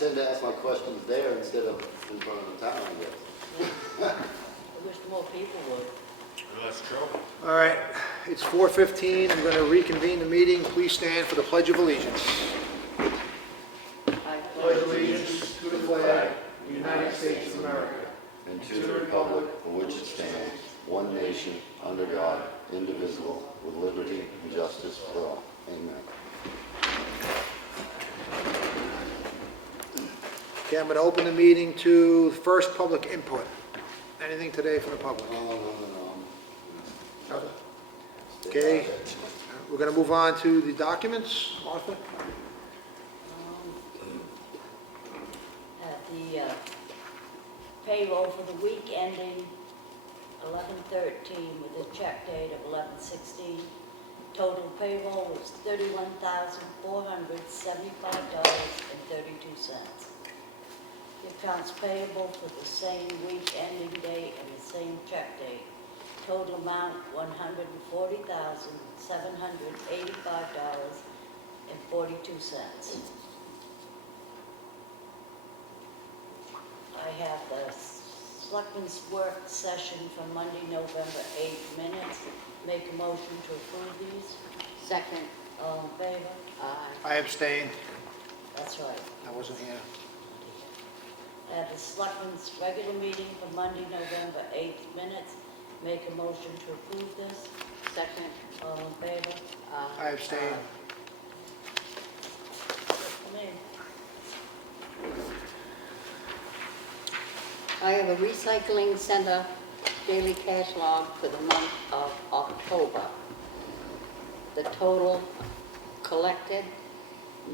tend to ask my questions there instead of in front of the town, I guess. I wish more people would. That's true. All right, it's 4:15. I'm going to reconvene the meeting. Please stand for the Pledge of Allegiance. I Pledge allegiance to the flag of the United States of America And to the republic for which it stands, one nation, under God, indivisible, with liberty and justice for all. Amen. Okay, I'm going to open the meeting to first public input. Anything today from the public? No. Okay, we're going to move on to the documents. Martha? At the payroll for the week ending 11/13 with a check date of 11/16. Total payroll was $31,475.32. The accounts payable for the same week ending date and the same check date. Total amount $140,785.42. I have the Selectmen's work session from Monday, November 8th minutes. Make a motion to approve these. Second. All in favor? Aye. I abstain. That's right. I wasn't here. I have the Selectmen's regular meeting for Monday, November 8th minutes. Make a motion to approve this. Second. All in favor? I abstain. Come in. I have a recycling center daily cash log for the month of October. The total collected,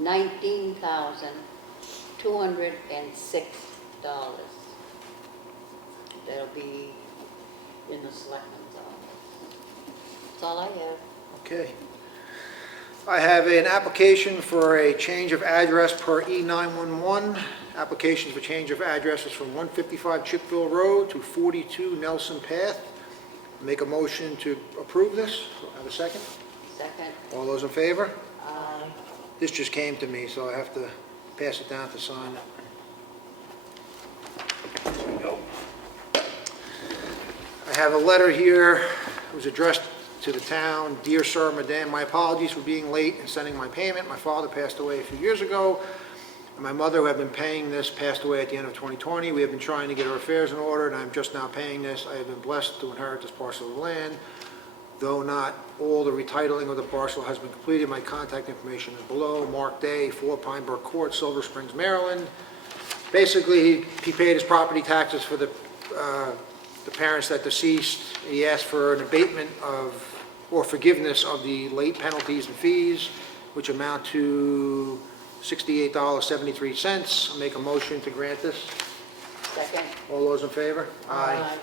$19,206. That'll be in the selectmen's office. That's all I have. Okay. I have an application for a change of address per E911. Application for change of addresses from 155 Chipville Road to 42 Nelson Path. Make a motion to approve this. Have a second? Second. All those in favor? Aye. This just came to me, so I have to pass it down to sign it. There we go. I have a letter here. It was addressed to the town. Dear Sir, Madam, my apologies for being late in sending my payment. My father passed away a few years ago, and my mother, who had been paying this, passed away at the end of 2020. We have been trying to get our affairs in order, and I'm just now paying this. I have been blessed to inherit this parcel of land. Though not all the retitling of the parcel has been completed, my contact information is below. Mark Day, 4 Pinebrook Court, Silver Springs, Maryland. Basically, he paid his property taxes for the parents that deceased. He asked for an abatement of, or forgiveness of the late penalties and fees, which amount to $68.73. I'll make a motion to grant this. Second. All those in favor? Aye.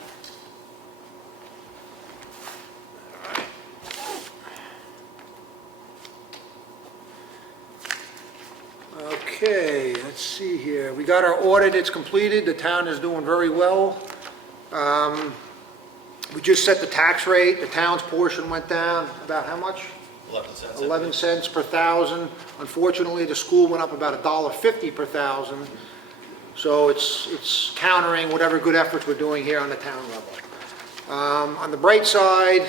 Okay, let's see here. We got our audit, it's completed. The town is doing very well. We just set the tax rate. The town's portion went down about how much? 11 cents. 11 cents per thousand. Unfortunately, the school went up about $1.50 per thousand. So it's countering whatever good efforts we're doing here on the town level. On the bright side,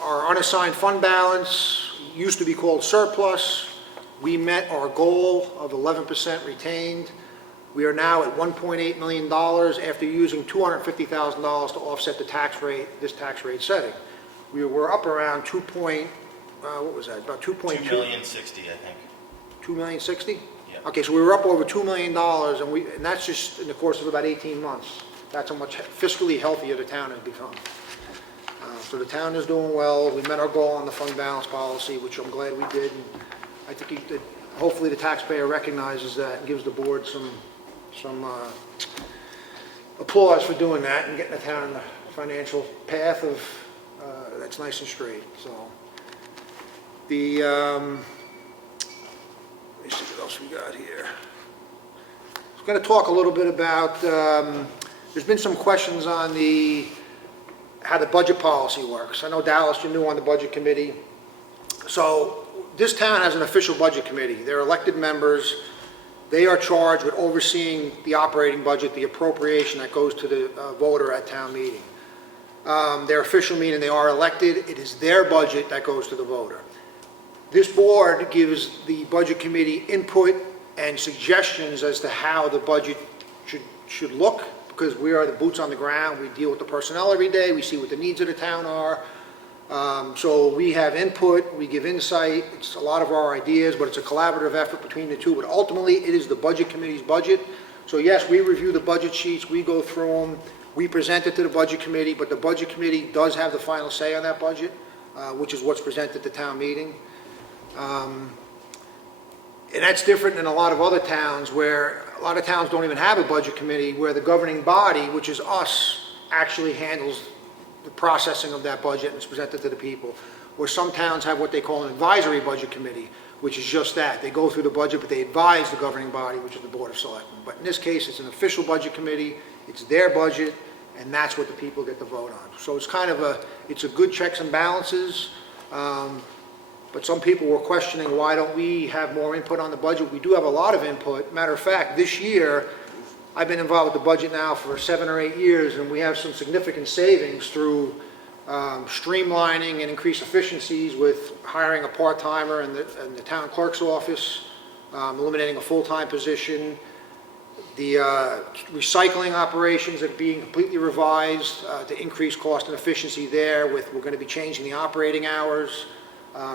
our unassigned fund balance used to be called surplus. We met our goal of 11% retained. We are now at $1.8 million after using $250,000 to offset the tax rate, this tax rate setting. We were up around what was that, about 2.2? $2,060,000, I think. $2,060,000? Yeah. Okay, so we were up over $2 million, and that's just in the course of about 18 months. That's how much fiscally healthier the town has become. So the town is doing well. We met our goal on the fund balance policy, which I'm glad we did. And I think hopefully the taxpayer recognizes that and gives the board some applause for doing that and getting the town on the financial path of that's nice and straight. So the let me see what else we got here. I'm going to talk a little bit about. There's been some questions on how the budget policy works. I know Dallas, you're new on the budget committee. So this town has an official budget committee. They're elected members. They are charged with overseeing the operating budget, the appropriation that goes to the voter at town meeting. Their official meaning, they are elected. It is their budget that goes to the voter. This board gives the budget committee input and suggestions as to how the budget should look, because we are the boots on the ground. We deal with the personnel every day. We see what the needs of the town are. So we have input, we give insight. It's a lot of our ideas, but it's a collaborative effort between the two. But ultimately, it is the budget committee's budget. So yes, we review the budget sheets, we go through them, we present it to the budget committee, but the budget committee does have the final say on that budget, which is what's presented to town meeting. And that's different than a lot of other towns, where a lot of towns don't even have a budget committee, where the governing body, which is us, actually handles the processing of that budget and it's presented to the people. Where some towns have what they call an advisory budget committee, which is just that. They go through the budget, but they advise the governing body, which is the Board of Selectmen. But in this case, it's an official budget committee, it's their budget, and that's what the people get to vote on. So it's kind of it's a good checks and balances. But some people were questioning, why don't we have more input on the budget? We do have a lot of input. Matter of fact, this year, I've been involved with the budget now for 7 or 8 years, and we have some significant savings through streamlining and increased efficiencies with hiring a part-timer in the town clerk's office, eliminating a full-time position. The recycling operations are being completely revised to increase cost and efficiency there. We're going to be changing the operating hours.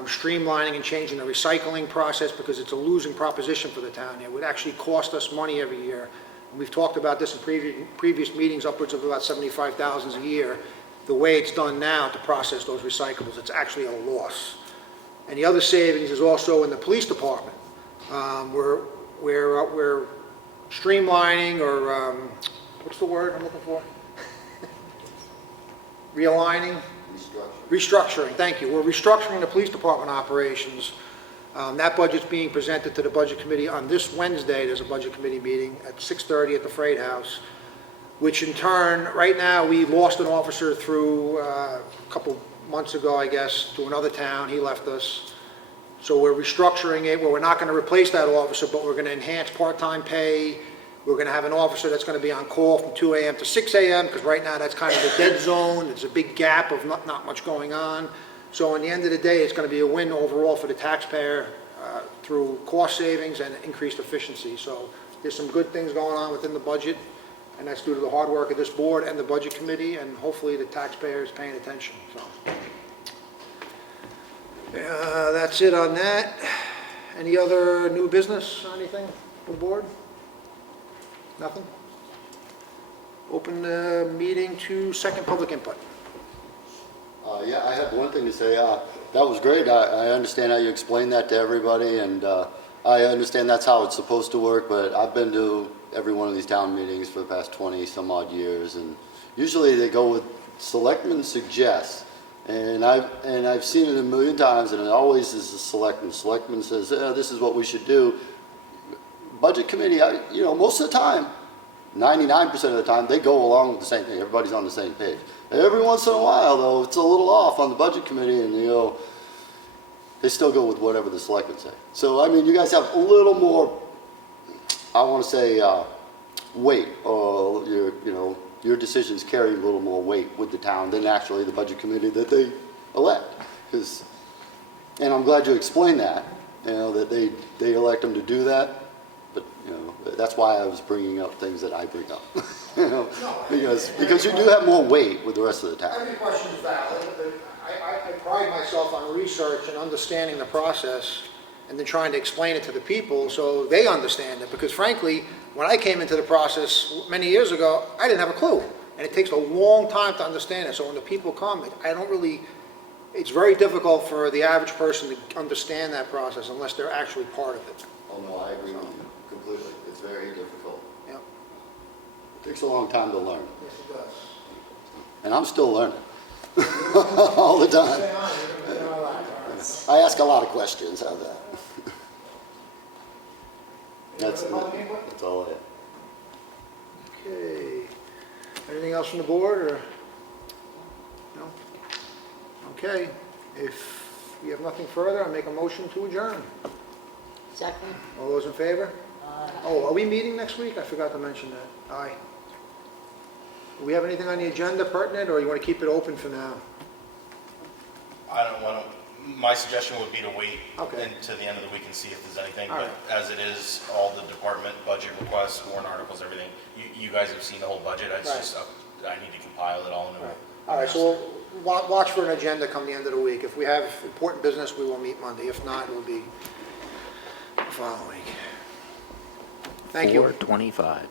Streamlining and changing the recycling process, because it's a losing proposition for the town. It would actually cost us money every year. And we've talked about this in previous meetings, upwards of about $75,000 a year. The way it's done now to process those recyclables, it's actually a loss. And the other savings is also in the police department. We're streamlining, or what's the word I'm looking for? Realigning. Restructuring, thank you. We're restructuring the police department operations. That budget's being presented to the budget committee on this Wednesday. There's a budget committee meeting at 6:30 at the Freight House, which in turn, right now, we lost an officer through a couple months ago, I guess, to another town. He left us. So we're restructuring it, where we're not going to replace that officer, but we're going to enhance part-time pay. We're going to have an officer that's going to be on call from 2 a.m. to 6 a.m., because right now that's kind of the dead zone. There's a big gap of not much going on. So in the end of the day, it's going to be a win overall for the taxpayer through cost savings and increased efficiency. So there's some good things going on within the budget, and that's due to the hard work of this board and the budget committee, and hopefully the taxpayer is paying attention. So that's it on that. Any other new business or anything from the board? Nothing? Open the meeting to second public input. Yeah, I have one thing to say. That was great. I understand how you explained that to everybody, and I understand that's how it's supposed to work, but I've been to every one of these town meetings for the past 20 some odd years, and usually they go with Selectmen suggest, and I've seen it a million times, and it always is the Selectmen. Selectmen says, this is what we should do. Budget committee, most of the time, 99% of the time, they go along with the same thing. Everybody's on the same page. Every once in a while, though, it's a little off on the budget committee, and they still go with whatever the selectmen say. So, I mean, you guys have a little more, I want to say, weight, or your decisions carry a little more weight with the town than actually the budget committee that they elect. And I'm glad you explained that, that they elect them to do that. But that's why I was bringing up things that I bring up, because you do have more weight with the rest of the town. Every question is valid. I pride myself on research and understanding the process, and then trying to explain it to the people so they understand it. Because frankly, when I came into the process many years ago, I didn't have a clue, and it takes a long time to understand it. So when the people come, it's very difficult for the average person to understand that process unless they're actually part of it. Oh no, I agree with you completely. It's very difficult. Yep. It takes a long time to learn, Yes, it does. and I'm still learning all the time. I ask a lot of questions. How's that? That's all I have. Okay. Anything else from the board, or? No? Okay. If we have nothing further, I'll make a motion to adjourn. Second? All those in favor? Oh, are we meeting next week? I forgot to mention that. Aye. Do we have anything on the agenda pertinent, or you want to keep it open for now? I don't want to, my suggestion would be to wait Okay. until the end of the week and see if there's anything. All But right. as it is, all the department budget requests, warrant articles, everything, you guys have seen the whole budget. It's Right. just, I need to compile it all into All right, so we'll watch for an agenda come the end of the week. If we have important business, we will meet Monday. If not, it will be the following week. Thank you. 4:25.